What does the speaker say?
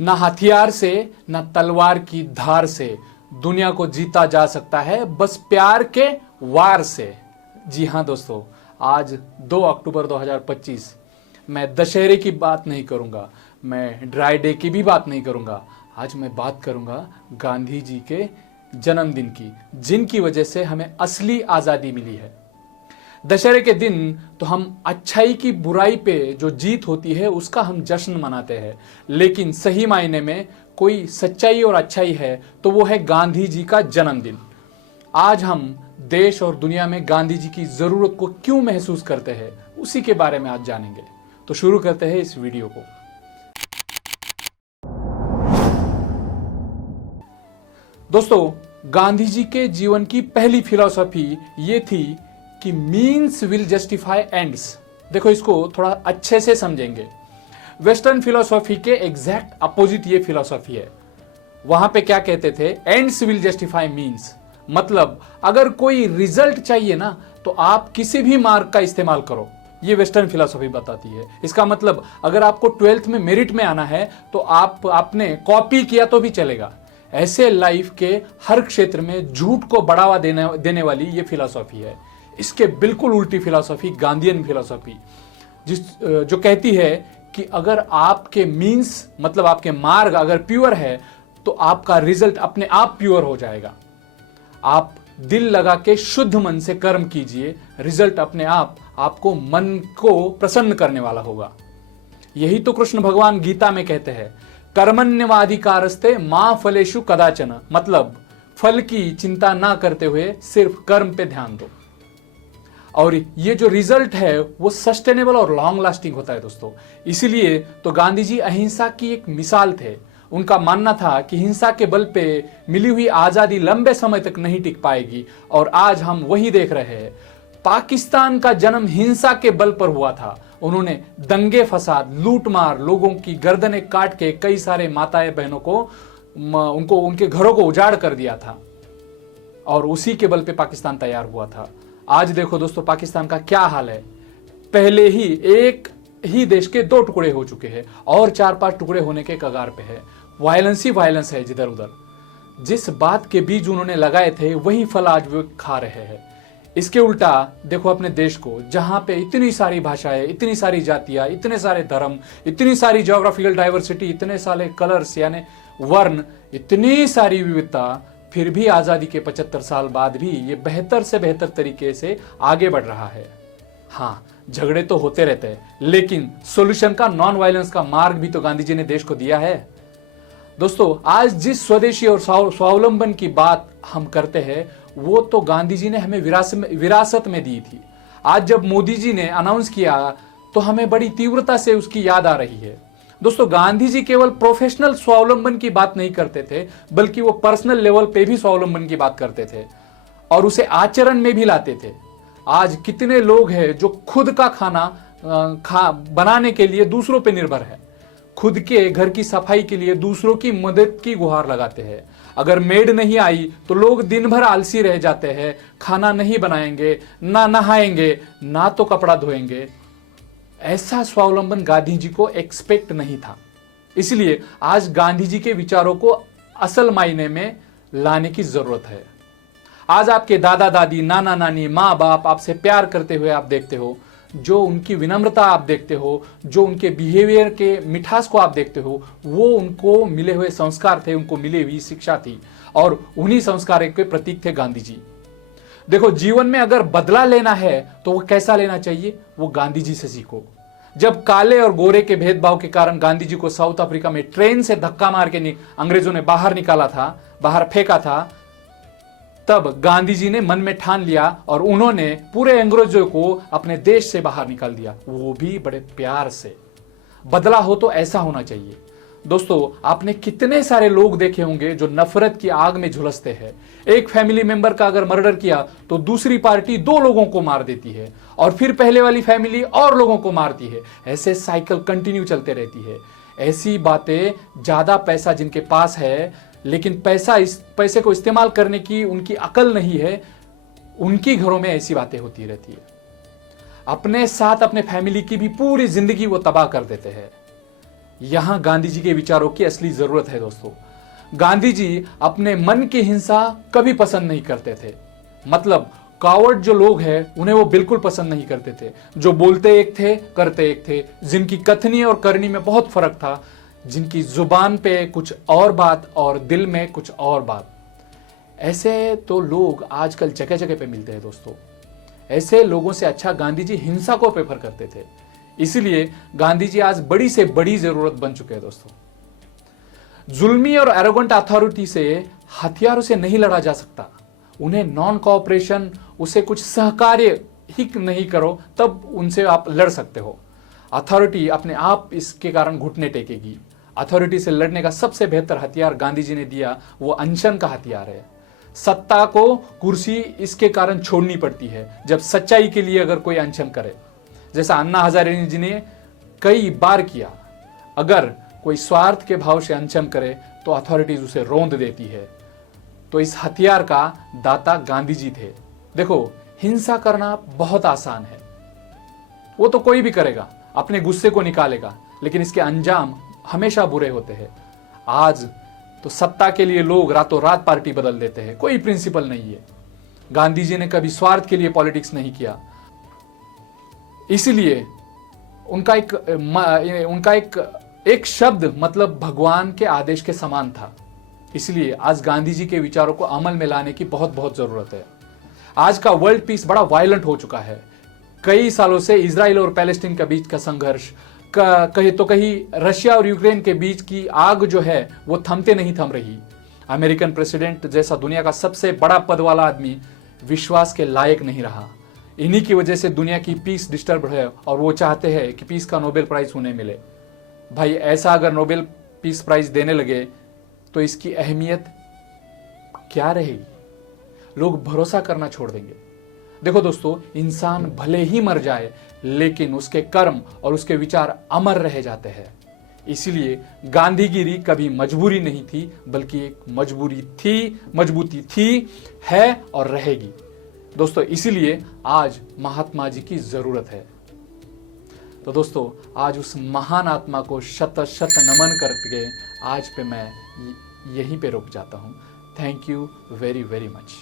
ना हथियार से ना तलवार की धार से दुनिया को जीता जा सकता है, बस प्यार के वार से। जी हाँ दोस्तों, आज 2 अक्टूबर 2025 मैं दशहरे की बात नहीं करूंगा, मैं ड्राई डे की भी बात नहीं करूंगा। आज मैं बात करूंगा गांधी जी के जन्मदिन की, जिनकी वजह से हमें असली आज़ादी मिली है। दशहरे के दिन तो हम अच्छाई की बुराई पे जो जीत होती है उसका हम जश्न मनाते हैं, लेकिन सही मायने में कोई सच्चाई और अच्छाई है तो वो है गांधी जी का जन्मदिन। आज हम देश और दुनिया में गांधी जी की जरूरत को क्यों महसूस करते हैं, उसी के बारे में आज जानेंगे। तो शुरू करते हैं इस वीडियो को। दोस्तों, गांधी जी के जीवन की पहली फिलॉसफी ये थी कि मीन्स विल जस्टिफाई एंड्स। देखो, इसको थोड़ा अच्छे से समझेंगे। वेस्टर्न फिलॉसफी के एग्जैक्ट अपोजिट ये फिलॉसफी है। वहां पे क्या कहते थे, एंड्स विल जस्टिफाई मीन्स। मतलब अगर कोई रिजल्ट चाहिए ना तो आप किसी भी मार्ग का इस्तेमाल करो, ये वेस्टर्न फिलॉसफी बताती है। इसका मतलब अगर आपको 12th में मेरिट में आना है तो आपने कॉपी किया तो भी चलेगा। ऐसे लाइफ के हर क्षेत्र में झूठ को बढ़ावा देने वाली ये फिलॉसफी है। इसके बिल्कुल उल्टी फिलॉसफी गांधीयन फिलॉसफी, जो कहती है कि अगर आपके मीन्स मतलब आपके मार्ग अगर प्योर है तो आपका रिजल्ट अपने आप प्योर हो जाएगा। आप दिल लगा के शुद्ध मन से कर्म कीजिए, रिजल्ट अपने आप आपको मन को प्रसन्न करने वाला होगा। यही तो कृष्ण भगवान गीता में कहते हैं, कर्मण्यवाधिकारस्ते मां फलेषु कदाचन। मतलब फल की चिंता ना करते हुए सिर्फ कर्म पे ध्यान दो, और ये जो रिजल्ट है वो सस्टेनेबल और लॉन्ग लास्टिंग होता है दोस्तों। इसीलिए तो गांधी जी अहिंसा की एक मिसाल थे। उनका मानना था कि हिंसा के बल पे मिली हुई आजादी लंबे समय तक नहीं टिक पाएगी, और आज हम वही देख रहे हैं। पाकिस्तान का जन्म हिंसा के बल पर हुआ था। उन्होंने दंगे फसाद, लूट मार, लोगों की गर्दनें काट के कई सारे माताएं बहनों को उनके घरों को उजाड़ कर दिया था, और उसी के बल पे पाकिस्तान तैयार हुआ था। आज देखो दोस्तों, पाकिस्तान का क्या हाल है। पहले ही एक ही देश के 2 टुकड़े हो चुके हैं और 4-5 टुकड़े होने के कगार पे है। वायलेंस ही वायलेंस है जिधर उधर। जिस बात के बीज उन्होंने लगाए थे वही फल आज वो खा रहे हैं। इसके उल्टा देखो अपने देश को, जहां पे इतनी सारी भाषाएं, इतनी सारी जातियां, इतने सारे धर्म, इतनी सारी ज्योग्राफिकल डाइवर्सिटी, इतने सारे कलर्स यानी वर्ण, इतनी सारी विविधता, फिर भी आजादी के 75 साल बाद भी ये बेहतर से बेहतर तरीके से आगे बढ़ रहा है। हाँ, झगड़े तो होते रहते हैं, लेकिन सॉल्यूशन का, नॉन वायलेंस का मार्ग भी तो गांधी जी ने देश को दिया है। दोस्तों, आज जिस स्वदेशी और स्वावलंबन की बात हम करते हैं वो तो गांधी जी ने हमें विरासत में दी थी। आज जब मोदी जी ने अनाउंस किया तो हमें बड़ी तीव्रता से उसकी याद आ रही है। दोस्तों, गांधी जी केवल प्रोफेशनल स्वावलंबन की बात नहीं करते थे, बल्कि वो पर्सनल लेवल पे भी स्वावलंबन की बात करते थे और उसे आचरण में भी लाते थे। आज कितने लोग हैं जो खुद का खाना बनाने के लिए दूसरों पे निर्भर है, खुद के घर की सफाई के लिए दूसरों की मदद की गुहार लगाते हैं। अगर मेड नहीं आई तो लोग दिन भर आलसी रह जाते हैं, खाना नहीं बनाएंगे, ना नहाएंगे, ना तो कपड़ा धोएंगे। ऐसा स्वावलंबन गांधी जी को एक्सपेक्ट नहीं था। इसलिए आज गांधी जी के विचारों को असल मायने में लाने की जरूरत है। आज आपके दादा दादी, नाना नानी, माँ बाप आपसे प्यार करते हुए आप देखते हो, जो उनकी विनम्रता आप देखते हो, जो उनके बिहेवियर के मिठास को आप देखते हो, वो उनको मिले हुए संस्कार थे, उनको मिली हुई शिक्षा थी, और उन्हीं संस्कार के प्रतीक थे गांधी जी। देखो, जीवन में अगर बदला लेना है तो वो कैसा लेना चाहिए, वो गांधी जी से सीखो। जब काले और गोरे के भेदभाव के कारण गांधी जी को साउथ अफ्रीका में ट्रेन से धक्का मार के अंग्रेजों ने बाहर निकाला था, बाहर फेंका था, तब गांधी जी ने मन में ठान लिया और उन्होंने पूरे अंग्रेजों को अपने देश से बाहर निकाल दिया, वो भी बड़े प्यार से। बदला हो तो ऐसा होना चाहिए। दोस्तों, आपने कितने सारे लोग देखे होंगे जो नफरत की आग में झुलसते हैं। एक फैमिली मेंबर का अगर मर्डर किया तो दूसरी पार्टी 2 लोगों को मार देती है, और फिर पहले वाली फैमिली और लोगों को मारती है। ऐसे साइकिल कंटिन्यू चलते रहती है। ऐसी बातें, ज्यादा पैसा जिनके पास है लेकिन पैसे को इस्तेमाल करने की उनकी अकल नहीं है, उनकी घरों में ऐसी बातें होती रहती है। अपने साथ अपने फैमिली की भी पूरी जिंदगी वो तबाह कर देते हैं। यहां गांधी जी के विचारों की असली जरूरत है दोस्तों। गांधी जी अपने मन की हिंसा कभी पसंद नहीं करते थे। मतलब कावर्ड जो लोग हैं उन्हें वो बिल्कुल पसंद नहीं करते थे, जो बोलते एक थे करते एक थे, जिनकी कथनी और करनी में बहुत फर्क था, जिनकी जुबान पे कुछ और बात और दिल में कुछ और बात। ऐसे तो लोग आजकल जगह जगह पे मिलते हैं दोस्तों। ऐसे लोगों से अच्छा गांधी जी हिंसा को प्रेफर करते थे। इसीलिए गांधी जी आज बड़ी से बड़ी जरूरत बन चुके हैं दोस्तों। जुल्मी और एरोगेंट अथॉरिटी से हथियारों से नहीं लड़ा जा सकता। उन्हें नॉन कोऑपरेशन, उसे कुछ सहकार्य ही नहीं करो तब उनसे आप लड़ सकते हो। अथॉरिटी अपने आप इसके कारण घुटने टेकेगी। अथॉरिटी से लड़ने का सबसे बेहतर हथियार गांधी जी ने दिया, वो अनशन का हथियार है। सत्ता को, कुर्सी इसके कारण छोड़नी पड़ती है जब सच्चाई के लिए अगर कोई अनशन करे, जैसा अन्ना हजारे जी ने कई बार किया। अगर कोई स्वार्थ के भाव से अनशन करे तो अथॉरिटीज उसे रौंद देती है। तो इस हथियार का दाता गांधी जी थे। देखो, हिंसा करना बहुत आसान है, वो तो कोई भी करेगा, अपने गुस्से को निकालेगा, लेकिन इसके अंजाम हमेशा बुरे होते हैं। आज तो सत्ता के लिए लोग रातों रात पार्टी बदल देते हैं, कोई प्रिंसिपल नहीं है। गांधी जी ने कभी स्वार्थ के लिए पॉलिटिक्स नहीं किया, इसलिए उनका एक शब्द मतलब भगवान के आदेश के समान था। इसलिए आज गांधी जी के विचारों को अमल में लाने की बहुत बहुत जरूरत है। आज का वर्ल्ड पीस बड़ा वायलेंट हो चुका है। कई सालों से इजराइल और पैलेस्टीन के बीच का संघर्ष, कहीं रशिया और यूक्रेन के बीच की आग जो है वो थमते नहीं थम रही। अमेरिकन प्रेसिडेंट जैसा दुनिया का सबसे बड़ा पद वाला आदमी विश्वास के लायक नहीं रहा। इन्हीं की वजह से दुनिया की पीस डिस्टर्ब है और वो चाहते हैं कि पीस का नोबेल प्राइज उन्हें मिले। भाई, ऐसा अगर नोबेल पीस प्राइज देने लगे तो इसकी अहमियत क्या रहेगी? लोग भरोसा करना छोड़ देंगे। देखो दोस्तों, इंसान भले ही मर जाए लेकिन उसके कर्म और उसके विचार अमर रह जाते हैं। इसलिए गांधीगिरी कभी मजबूरी नहीं थी, बल्कि एक मजबूती थी, है और रहेगी। दोस्तों, इसीलिए आज महात्मा जी की जरूरत है। तो दोस्तों, आज उस महान आत्मा को शत शत नमन करके आज पे मैं यहीं पे रुक जाता हूं। Thank you very very much.